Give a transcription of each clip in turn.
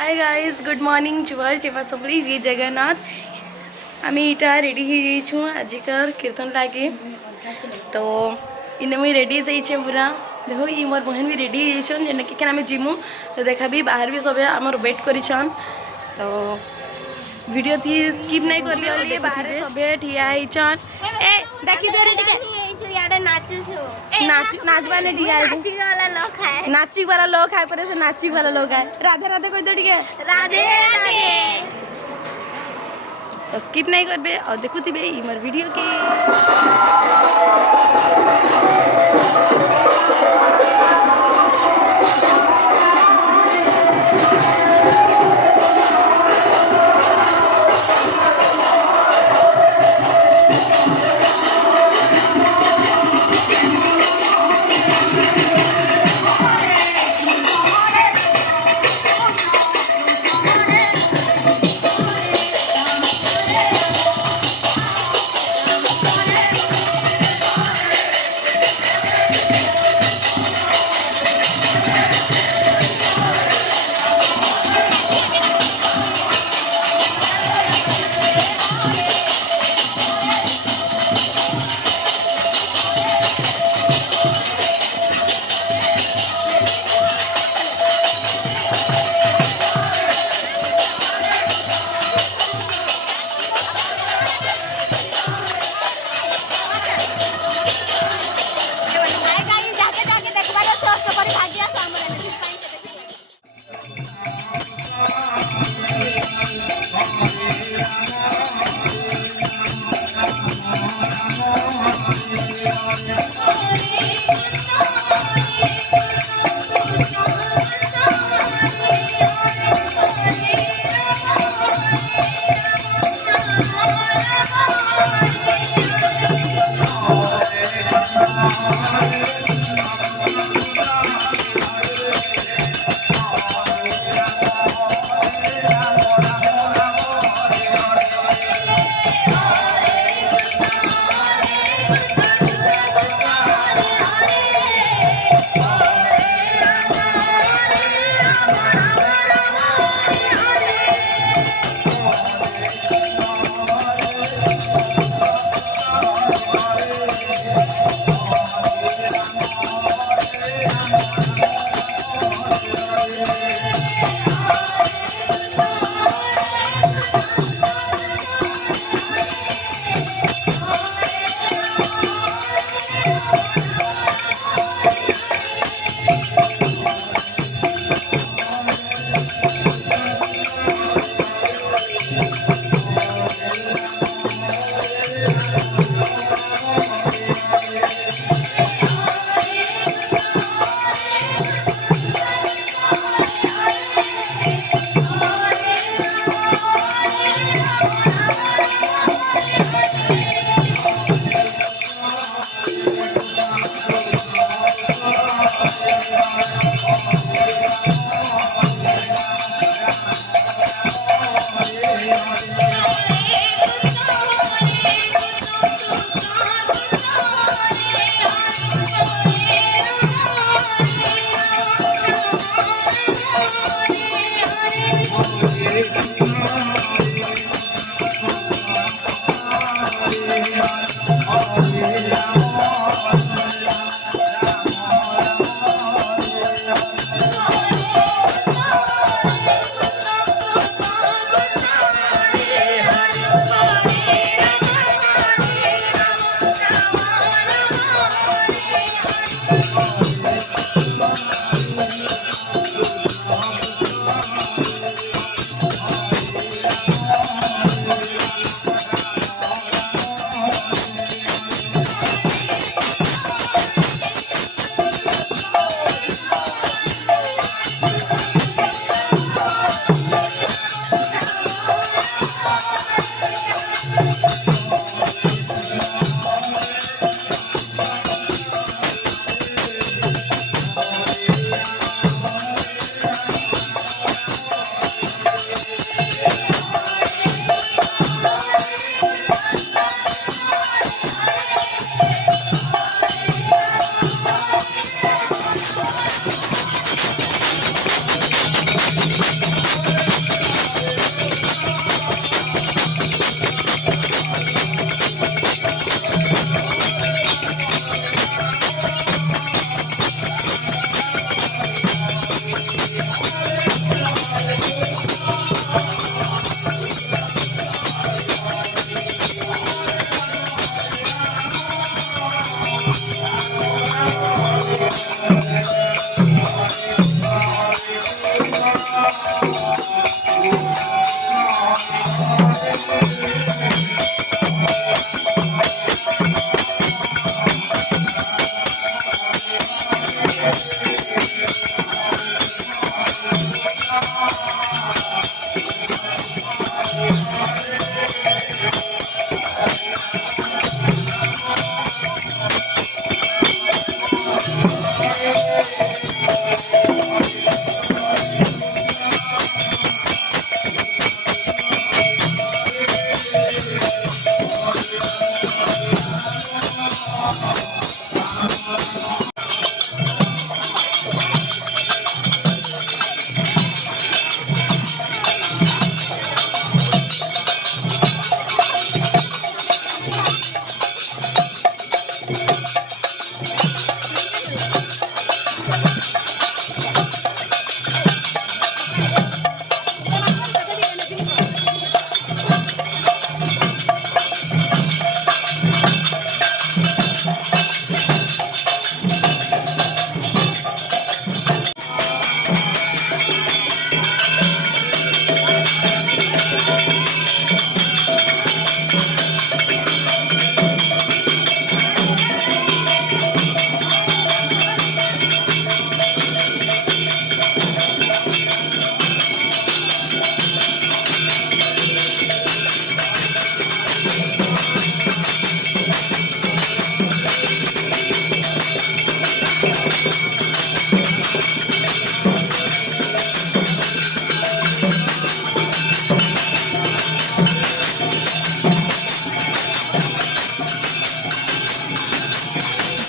Hi guys good morning जुआर जेबा सबली जी जगन्नाथ आमी इटा रेडी हो जाइछु आजिकर कीर्तन लागे तो इन मुई रेडी जाइछे पूरा देखो ई मोर बहन भी रेडी जाइछन जेना कि आमे जिमु तो देखा भी बाहर भी सबे हमर वेट करिछन तो वीडियो थी स्किप नहीं करियो बाहर सबे ठिया आइछन ए देखि दे रे टिके याडे नाचू छो नाचबा ने ठिया नाची वाला लोग खाए नाची वाला लोग खाए पर से नाची वाला लोग आए राधे राधे कह दो टिके राधे राधे स्किप नहीं करबे और देखुथिबे ई मोर वीडियो के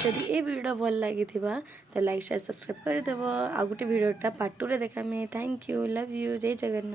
ଯଦି ଏ ଭିଡ଼ିଓ ଭଲ ଲାଗିଥିବା ତ ଲାଇକ୍ ସେୟାର ସବସ୍କ୍ରାଇବ୍ କରିଦେବ। ଆଉ ଗୋଟେ ଭିଡ଼ିଓଟା part 2ରେ ଦେଖାମେ। Thank you, love you, Jay Jagannath.